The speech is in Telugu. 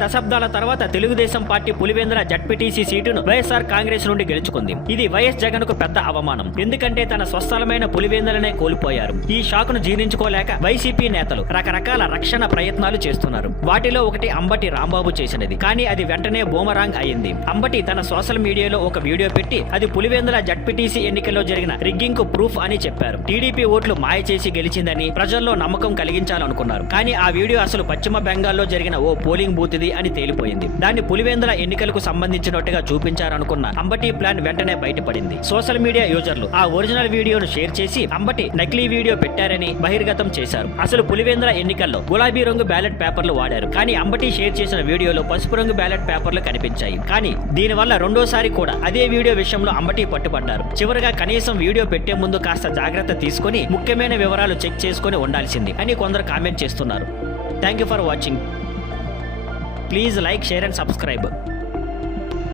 దశాబ్దాల తర్వాత తెలుగుదేశం పార్టీ పులివెందుల జడ్పీటీసీ సీటును వైఎస్ఆర్ కాంగ్రెస్ నుండి గెలుచుకుంది. ఇది వైఎస్ జగన్ కు పెద్ద అవమానం. ఎందుకంటే తన స్వస్థలమైన పులివెందులనే కోల్పోయారు. ఈ షాకును జీర్ణించుకోలేక వైసీపీ నేతలు రకరకాల రక్షణ ప్రయత్నాలు చేస్తున్నారు. వాటిలో ఒకటి అంబటి రాంబాబు చేసినది. కానీ అది వెంటనే బూమరాంగ్ అయింది. అంబటి తన సోషల్ మీడియాలో ఒక వీడియో పెట్టి అది పులివెందుల జడ్పీటీసీ ఎన్నికల్లో జరిగిన రిగ్గింగ్ కు ప్రూఫ్ అని చెప్పారు. టీడీపీ ఓట్లు మాయ చేసి గెలిచిందని ప్రజల్లో నమ్మకం కలిగించాలనుకున్నారు. కానీ ఆ వీడియో అసలు పశ్చిమ బెంగాల్లో జరిగిన ఓ పోలింగ్ బూత్ది అని తేలిపోయింది. దాన్ని పులివెందుల ఎన్నికలకు సంబంధించినట్టుగా చూపించారనుకున్న అంబటి ప్లాన్ వెంటనే బయటపడింది. సోషల్ మీడియా యూజర్లు ఆ ఒరిజినల్ వీడియోను షేర్ చేసి అంబటి నకిలీ వీడియో పెట్టారని బహిర్గతం చేశారు. అసలు పులివెందుల ఎన్నికల్లో గులాబీ రంగు బ్యాలెట్ పేపర్లు వాడారు. కానీ అంబటి షేర్ చేసిన వీడియోలో పసుపు రంగు బ్యాలెట్ పేపర్లు కనిపించాయి. కానీ దీనివల్ల రెండోసారి కూడా అదే వీడియో విషయంలో అంబటి పట్టుబడ్డారు. చివరిగా కనీసం వీడియో పెట్టే ముందు కాస్త జాగ్రత్త తీసుకుని ముఖ్యమైన వివరాలు చెక్ చేసుకుని ఉండాల్సింది అని కొందరు కామెంట్ చేస్తున్నారు. Thank you for watching. Please like, share and subscribe.